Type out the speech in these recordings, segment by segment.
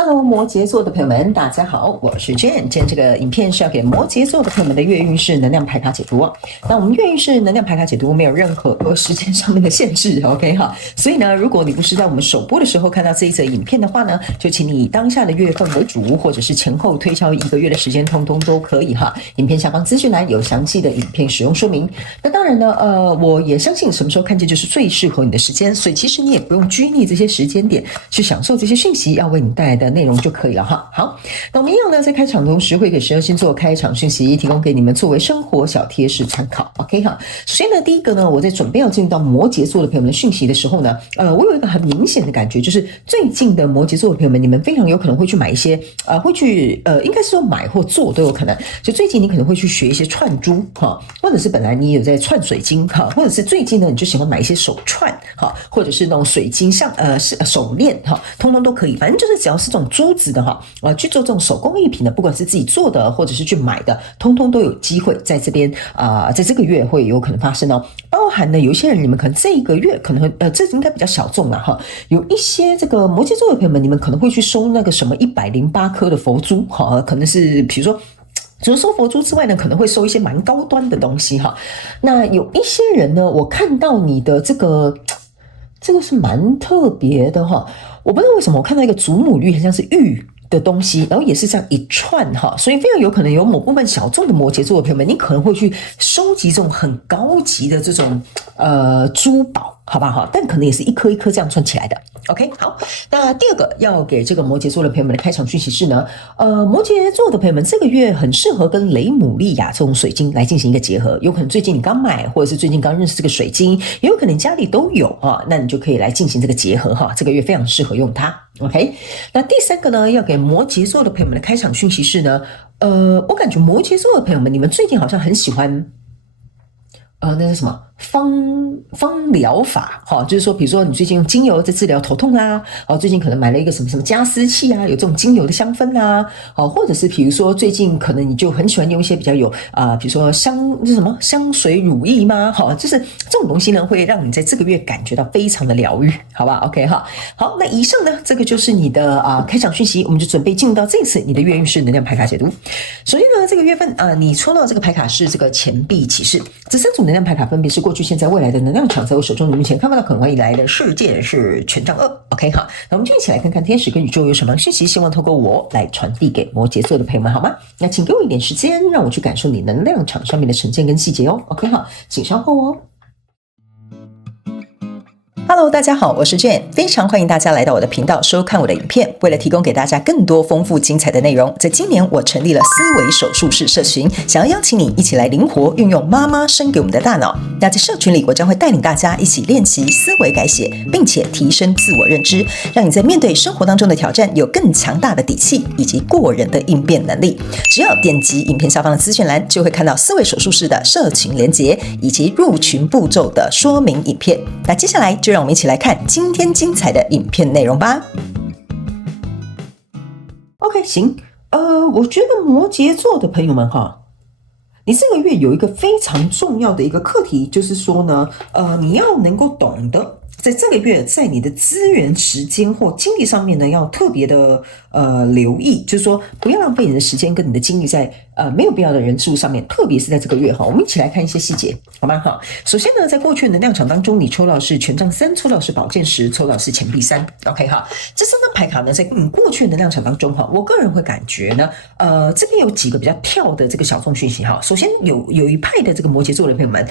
Hello， 摩羯座的朋友們，大家好，我是 Jane。今天這個影片是要給摩羯座的朋友們的月運勢能量牌卡解讀。那我們月運勢能量牌卡解讀沒有任何時間上面的限制 ，OK 哈。所以呢，如果你不是在我們首播的時候看到這一則影片的話呢，就請你以當下的月份為主，或者是前後推敲1個月的時間，通通都可以哈。影片下方資訊欄有詳細的影片使用說明。那當然呢，我也相信什麼時候看見就是最適合你的時間，所以其實你也不用拘泥這些時間點去享受這些訊息要為你帶來的內容就可以了哈。好，那我們一樣呢，在開場同時會給12星座開場訊息，提供給你們作為生活小貼士參考。OK 哈。首先呢，第一個呢，我在準備要進入到摩羯座的朋友們的訊息的時候呢，我有一個很明顯的感覺，就是最近的摩羯座的朋友們，你們非常有可能會去買一些會去應該是說買或做都有可能。就最近你可能會去學一些串珠哈，或者是本來你有在串水晶哈，或者是最近呢你就喜歡買一些手串哈，或者是那種水晶像手鏈哈，通通都可以，反正就是只要是这種珠子的哈，去做这種手工藝品的，不管是自己做的或者是去買的，通通都有機會在這邊在這個月會有可能發生哦。包含呢有一些人，你們可能這一個月可能會這應該比較小眾了哈，有一些這個摩羯座的朋友們，你們可能會去收那個什麼108顆的佛珠哈，可能是比如說除了收佛珠之外呢，可能會收一些蠻高端的東西哈。那有一些人呢，我看到你的這個是蠻特別的哈，我不知道為什麼我看到一個祖母綠很像是玉的東西，然後也是這樣一串哈，所以非常有可能有某部分小眾的摩羯座的朋友們，你可能會去收集這種很高級的這種珠寶，好不好？但可能也是一顆一顆這樣串起來的。OK， 好，那第二個要給這個摩羯座的朋友們的開場訊息是呢，摩羯座的朋友們這個月很適合跟雷姆利亞這種水晶來進行一個結合，有可能最近你剛買，或者是最近剛認識這個水晶，也有可能家裡都有啊，那你就可以來進行這個結合哈，這個月非常適合用它。OK， 那第三個呢，要給摩羯座的朋友們的開場訊息是呢，我感覺摩羯座的朋友們，你們最近好像很喜歡，那是什麼？芳療法哈，就是說，比如說你最近用精油在治療頭痛啦，最近可能買了一個什麼加濕器啊，有這種精油的香氛啦，或者是比如說最近可能你就很喜歡用一些比較有比如說香水乳液嗎？就是這種東西呢，會讓你在這個月感覺到非常的療癒，好吧 ？OK 哈，好，那以上呢，這個就是你的開場訊息，我們就準備進入到這次你的月運勢能量牌卡解讀。首先呢，這個月份你抽到這個牌卡是這個錢幣騎士，這3組能量牌卡分別是過去、現在、未來的能量場，在我手中，你目前看不到可能會來的世界是權杖2。OK 好，那我們就一起來看看天使跟宇宙有什麼訊息，希望透過我來傳遞給摩羯座的朋友們，好嗎？那請給我一點時間，讓我去感受你能量場上面的呈現跟細節哦。OK 好，請稍後哦。Hello， 大家好，我是 Jane， 非常歡迎大家來到我的頻道收看我的影片。為了提供給大家更多豐富精彩的內容，在今年我成立了思維手術室社群，想要邀請你一起來靈活運用媽媽生給我們的大腦。那在社群裡，我將會帶領大家一起練習思維改寫，並且提升自我認知，讓你在面對生活當中的挑戰有更強大的底氣以及過人的應變能力。只要點擊影片下方的資訊欄，就會看到思維手術室的社群連結以及入群步驟的說明影片。那接下來就讓我們一起來看今天精彩的影片內容吧。OK， 行，我覺得摩羯座的朋友們哈，你這個月有一個非常重要的一個課題，就是說呢，你要能夠懂得在這個月，在你的資源、時間或精力上面呢，要特別的留意，就是說不要浪費你的時間跟你的精力在沒有必要的人事物上面，特別是在這個月哈，我們一起來看一些細節，好嗎？好，首先呢，在過去的能量場當中，你抽到的是權杖3，抽到的是寶劍10，抽到的是錢幣3。OK 哈，這3張牌卡呢，在過去的能量場當中哈，我個人會感覺呢，這邊有幾個比較跳的這個小眾訊息哈。首先有一派的這個摩羯座的朋友們，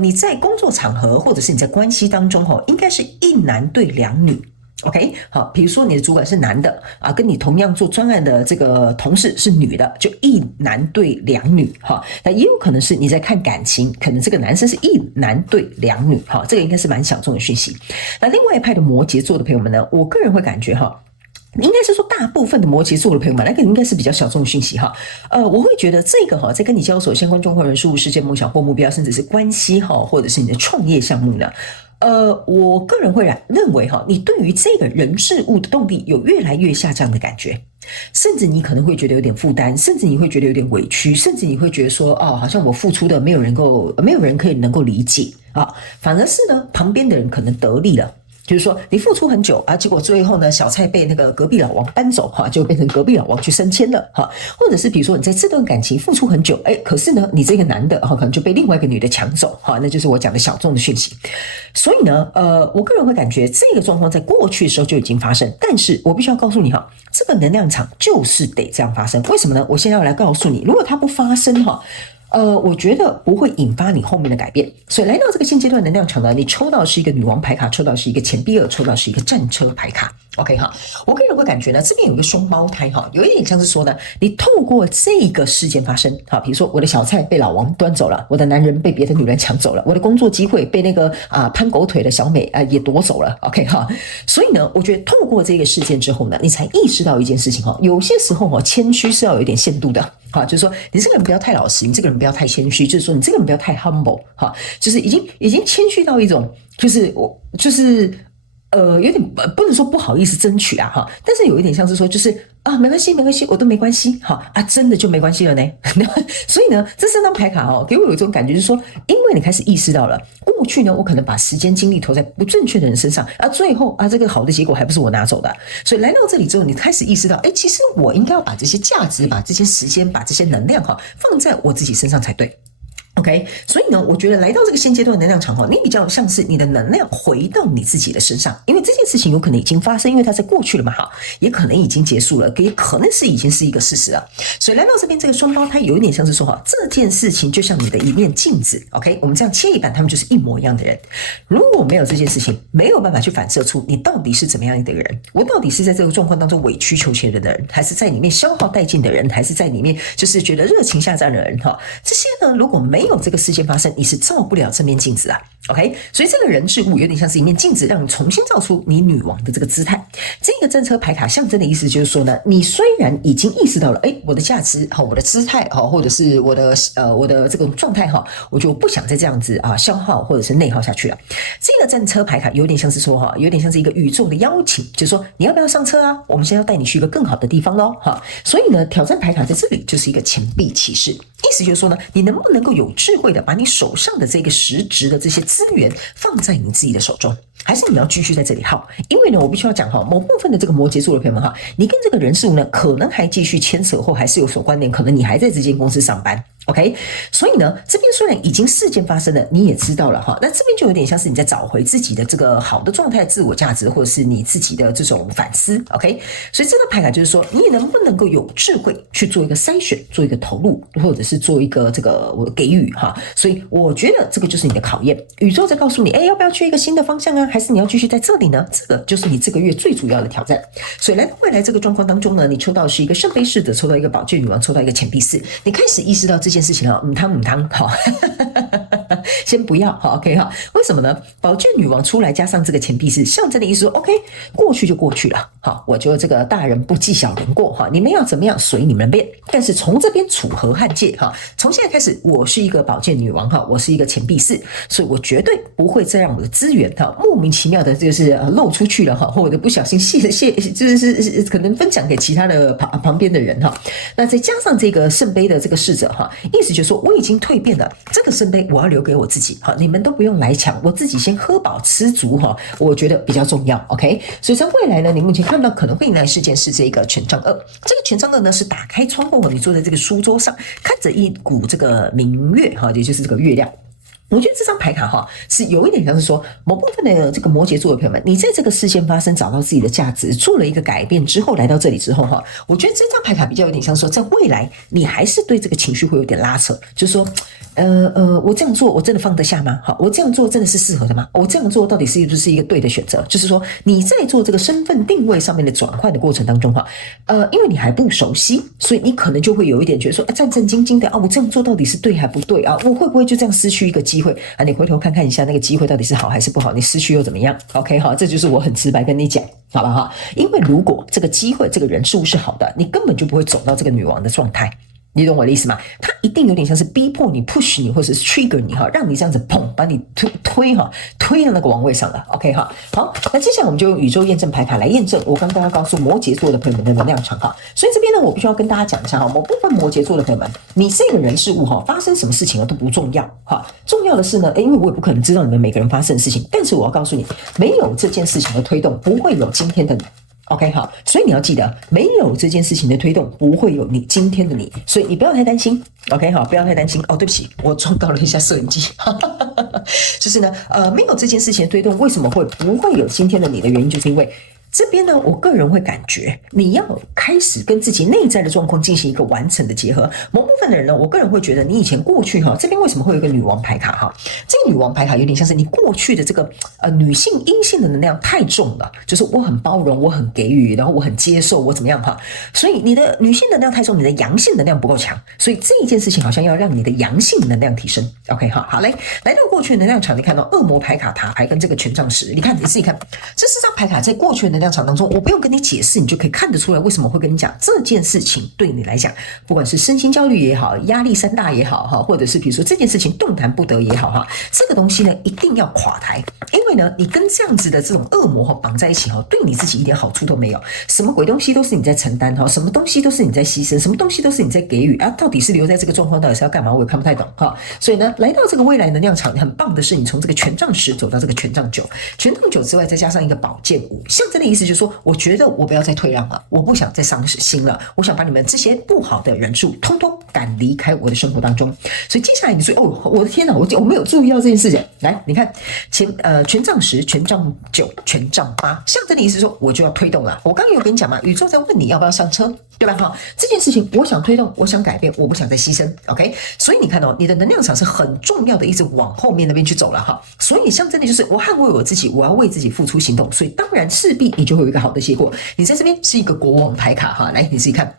你在工作場合或者是你在關係當中哈，應該是一男對兩女。OK， 好，比如說你的主管是男的跟你同樣做專案的這個同事是女的，就一男對兩女哈。那也有可能是你在看感情，可能這個男生是一男對兩女哈，這個應該是蠻小眾的訊息。那另外一派的摩羯座的朋友們呢，我個人會感覺哈，應該是說大部分的摩羯座的朋友們，那個應該是比較小眾的訊息哈。我会覺得這個哈，在跟你交手相關狀況、人事物、事件、夢想或目標，甚至是關係哈，或者是你的創業項目呢。我個人會認為哈，你對於這個人事物的動力有越來越下降的感覺，甚至你可能會覺得有點負擔，甚至你會覺得有點委屈，甚至你會覺得說，好像我付出的沒有人可以能夠理解啊，反而是呢，旁邊的人可能得利了。就是說你付出很久啊，結果最後呢，小菜被那個隔壁老王搬走哈，就變成隔壁老王去升遷了哈。或者是比如說你在这段感情付出很久，可是呢，你這個男的哈，可能就被另外一個女的搶走哈，那就是我講的小眾的訊息。所以呢，我個人會感覺這個狀況在過去的時候就已經發生，但是我必須要告訴你哈，這個能量場就是得這樣發生。為什麼呢？我現在要來告訴你，如果它不發生哈。我覺得不會引發你後面的改變，所以來到這個現階段能量場呢，你抽到的是一個女王牌卡，抽到的是一個錢幣二，抽到的是一個戰車牌卡。OK 哈，我個人會感覺呢，這邊有一個雙胞胎哈，有一點像是說呢，你透過這個事件發生，哈，比如說我的小菜被老王端走了，我的男人被別的女人搶走了，我的工作機會被那個攀狗腿的小美也奪走了。OK 哈，所以呢，我覺得透過這個事件之後呢，你才意識到一件事情哈，有些時候哈，謙虛是要有一點限度的。哈，就是說你這個人不要太老實，你這個人不要太謙虛，就是說你這個人不要太 humble， 哈，就是已經謙虛到一種，有點不能說不好意思爭取啊哈，但是有一點像是說就是沒關係，我都沒關係哈真的就沒關係了呢。所以呢，這三張牌卡給我有一種感覺，就是說，因為你開始意識到了，過去呢我可能把時間精力投在不正確的人身上最後這個好的結果還不是我拿走的，所以來到這裡之後，你開始意識到，其實我應該要把這些價值、把這些時間、把這些能量放在我自己身上才對。OK， 所以呢，我覺得來到這個現階段能量場你比較像是你的能量回到你自己的身上，因為這件事情有可能已經發生，因為它在過去了嘛，也可能已經結束了，也可能是已經是一個事實了。所以來到這邊，這個雙胞胎有一點像是說這件事情就像你的一面鏡子。OK， 我們這樣切一半，他們就是一模一樣的人。如果沒有這件事情，沒有辦法去反射出你到底是怎麼樣的一個人，我到底是在這個狀況當中委曲求全的人，還是在裡面消耗殆盡的人，還是在裡面就是覺得熱情下降的人這些呢，如果沒有這個事件發生，你是照不了這面鏡子啊。OK， 所以這個人事物有點像是一面鏡子，讓你重新照出你女王的這個姿態。這個戰車牌卡象徵的意思就是說呢，你雖然已經意識到了，我的價值我的姿態或者是我的這個狀態我就不想再這樣子消耗或者是內耗下去了。這個戰車牌卡有點像是說有點像是一個宇宙的邀請，就是說你要不要上車啊？我們現在要帶你去一個更好的地方咯。所以呢，挑戰牌卡在這裡就是一個錢幣騎士，意思就是說呢，你能不能夠有智慧的把你手上的這個實質的這些資源放在你自己的手中，還是你要繼續在這裡耗？因為呢，我必須要講某部分的這個摩羯座的朋友們你跟這個人事物呢，可能還繼續牽扯或還是有所關聯，可能你還在這間公司上班。OK， 所以呢，這邊雖然已經事件發生了，你也知道了那這邊就有點像是你在找回自己的這個好的狀態、自我價值，或者是你自己的這種反思。OK， 所以這個牌卡就是說，你能不能夠有智慧去做一個篩選，做一個投入，或者是做一個這個給予所以我覺得這個就是你的考驗。宇宙在告訴你，要不要去一個新的方向啊？還是你要繼續在這裡呢？這個就是你這個月最主要的挑戰。所以來到未來這個狀況當中呢，你抽到的是一個聖杯侍者，抽到一個寶劍女王，抽到一個錢幣四，你開始意識到這件事情母湯先不要OK 為什麼呢？寶劍女王出來加上這個錢幣四，象徵的意思說 OK， 過去就過去了我就這個大人不計小人過你們要怎麼樣隨你們便。但是從這邊楚河漢界從現在開始，我是一個寶劍女王我是一個錢幣四，所以我絕對不會再讓我的資源莫名其妙的就是漏出去了或者不小心就是可能分享給其他的旁邊的人那再加上這個聖杯的這個侍者意思就是說我已經蛻變了，這個聖杯我要留給我自己你們都不用來搶，我自己先喝飽吃足我覺得比較重要。 OK， 所以在未來呢，你目前看到可能會迎來事件是這個權杖二，這個權杖二呢是打開窗戶你坐在這個書桌上，看着一股這個明月也就是這個月亮。我覺得這張牌卡是有一點像是說，某部分的這個摩羯座的朋友們，你在這個事件發生找到自己的價值，做了一個改變之後，來到這裡之後我覺得這張牌卡比較有點像說，在未來你還是對這個情緒會有點拉扯，就是說我這樣做我真的放得下嗎？我這樣做真的是適合的嗎？我這樣做到底是不是一個對的選擇？就是說你在做這個身份定位上面的轉換的過程當中因為你還不熟悉，所以你可能就會有一點覺得說戰戰兢兢的我這樣做到底是對還不對我會不會就這樣失去一個機會你回頭看看一下那個機會到底是好還是不好，你失去又怎麼樣 OK 這就是我很直白跟你講好不好？因為如果這個機會這個人事物是好的，你根本就不會走到這個女王的狀態，你懂我的意思嗎？他一定有點像是逼迫你 push 你或者是 trigger 你讓你這樣子砰把你推到那個王位上了 OK 好，那接下來我們就用宇宙驗證牌卡來驗證我剛剛要告訴摩羯座的朋友們的能量場所以這邊呢我必須要跟大家講一下哈，某部分摩羯座的朋友們，你這個人事物哈，發生什麼事情都不重要哈，重要的是呢，因為我也不可能知道你們每個人發生的事情，但是我要告訴你，沒有這件事情的推動，不會有今天的你。OK， 好，所以你要記得，沒有這件事情的推動，不會有你今天的你，所以你不要太擔心。OK， 好，不要太擔心。哦，對不起，我撞到了一下攝影機。就是呢，沒有這件事情的推動，為什麼不會有今天的你的原因，就是因為這邊呢，我個人會感覺你要開始跟自己內在的狀況進行一個完整的結合。某部分的人呢，我個人會覺得你以前過去哈，這邊為什麼會有一個女王牌卡哈？這個女王牌卡有點像是你過去的這個女性陰性的能量太重了，就是我很包容，我很給予，然後我很接受，我怎麼樣哈？所以你的女性能量太重，你的陽性能量不夠強，所以這一件事情好像要讓你的陽性能量提升。OK， 好嘞，來到過去的能量場，你看到惡魔牌卡、塔牌跟這個權杖十，你看你自己看，這四張牌卡在過去的能量場當中，我不用跟你解釋，你就可以看得出來為什麼會跟你講這件事情對你來講，不管是身心焦慮也好，壓力山大也好哈，或者是比如說這件事情動彈不得也好哈，這個東西呢一定要垮台，因為呢你跟這樣子的這種惡魔哈綁在一起哈，對你自己一點好處都沒有，什麼鬼東西都是你在承擔哈，什麼東西都是你在犧牲，什麼東西都是你在給予啊，到底是留在這個狀況，到底是要幹嘛？我也看不太懂哈。所以呢，來到這個未來能量場，很棒的是你從這個權杖十走到這個權杖九，權杖九之外再加上一個宝劍五，象徵的意思就是說，我覺得我不要再退讓了，我不想再傷心了，我想把你們這些不好的人數通通趕離開我的生活當中。所以接下來你說哦，我的天哪，我沒有注意到這件事情。來，你看權杖十、權杖九、權杖八，象徵的意思是說我就要推動了。我剛剛有跟你講嘛，宇宙在問你要不要上車，對吧？哈，這件事情我想推動，我想改變，我不想再犧牲。OK， 所以你看哦，你的能量場是很重要的，一直往後面那邊去走了哈。所以象徵的就是我捍衛我自己，我要為自己付出行動，所以當然勢必你就會有一個好的結果。你在這邊是一個國王牌卡哈，來你自己看，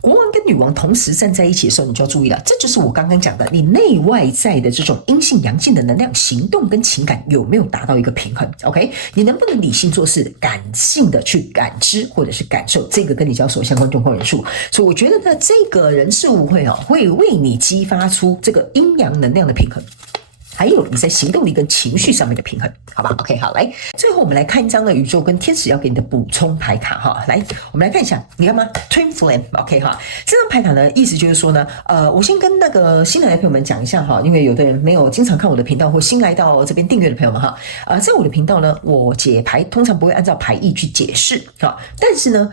國王跟女王同時站在一起的時候，你就要注意了，這就是我剛剛講的，你內外在的這種陰性陽性的能量、行動跟情感有沒有達到一個平衡 ？OK， 你能不能理性做事，感性的去感知或者是感受，這個跟你交手相關狀況人數。所以我覺得呢，這個人事物會為你激發出這個陰陽能量的平衡。還有你在行動力跟情緒上面的平衡，好吧 ？OK， 好，來，最後我們來看一張的宇宙跟天使要給你的補充牌卡哈。來，我們來看一下，你看嗎 ？Twin Flame，OK 哈，這張牌卡呢，意思就是說呢，我先跟那個新來的朋友們講一下哈，因為有的人沒有經常看我的頻道或新來到這邊訂閱的朋友們哈，在我的頻道呢，我解牌通常不會按照牌意去解釋哈，但是呢，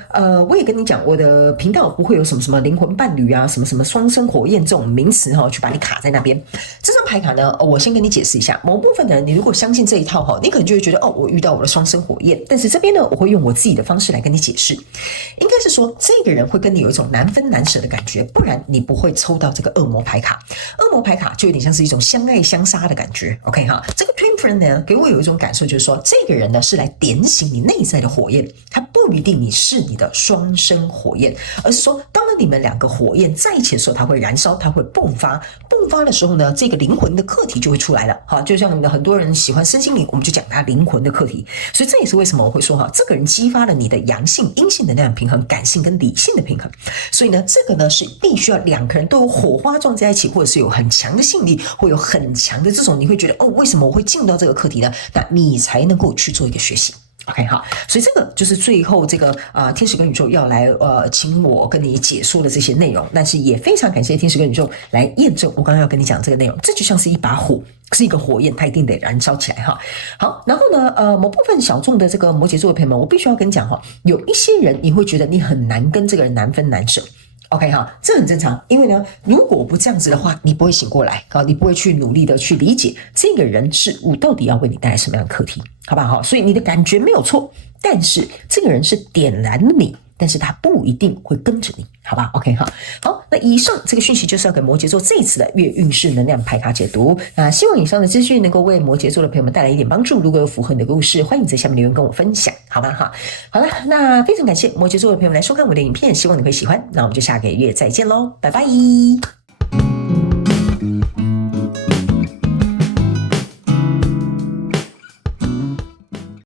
我也跟你講，我的頻道不會有什麼什麼靈魂伴侶啊，什麼什麼雙生火焰這種名詞哈，去把你卡在那邊。這張牌卡呢，我先跟你解釋一下，某部分的人，你如果相信這一套哈，你可能就會覺得哦，我遇到我的雙生火焰。但是這邊呢，我會用我自己的方式來跟你解釋，應該是說這個人會跟你有一種難分難捨的感覺，不然你不會抽到這個惡魔牌卡。惡魔牌卡就有點像是一種相愛相殺的感覺。OK 哈，這個 Twin Flame 呢，給我有一種感受，就是說這個人呢是來點醒你內在的火焰，他不一定你是你的雙生火焰，而是說當你們兩個火焰在一起的時候，它會燃燒，它會迸發。迸發的時候呢，這個靈魂的課題就會出來了。好，就像很多人喜歡身心靈，我們就講他靈魂的課題。所以這也是為什麼我會說哈，這個人激發了你的陽性、陰性能量平衡，感性跟理性的平衡。所以呢，這個呢是必須要兩個人都有火花撞在一起，或者是有很強的吸引力，會有很強的這種，你會覺得哦，為什麼我會進入到這個課題呢？那你才能夠去做一個學習。OK， 好，所以這個就是最後這個天使跟宇宙要來請我跟你解說的這些內容，但是也非常感謝天使跟宇宙來驗證我剛剛要跟你講這個內容，這就像是一把火，是一個火焰，它一定得燃燒起來哈。好，然後呢某部分小眾的這個摩羯座的朋友們，我必須要跟你講哈，有一些人你會覺得你很難跟這個人難分難捨。OK 哈，這很正常，因為呢，如果不這樣子的話，你不會醒過來，你不會去努力的去理解這個人事物到底要為你帶來什麼樣的課題，好不好？所以你的感覺沒有錯，但是這個人是點燃了你，但是他不一定會跟着你，好吧 ？OK 哈，好，那以上這個訊息就是要給摩羯座這一次的月運勢能量牌卡解讀。那希望以上的資訊能夠為摩羯座的朋友們帶來一點幫助。如果有符合你的故事，歡迎在下面留言跟我分享，好吧？哈，好了，那非常感謝摩羯座的朋友們來收看我的影片，希望你會喜歡。那我們就下個月再見嘍，拜拜。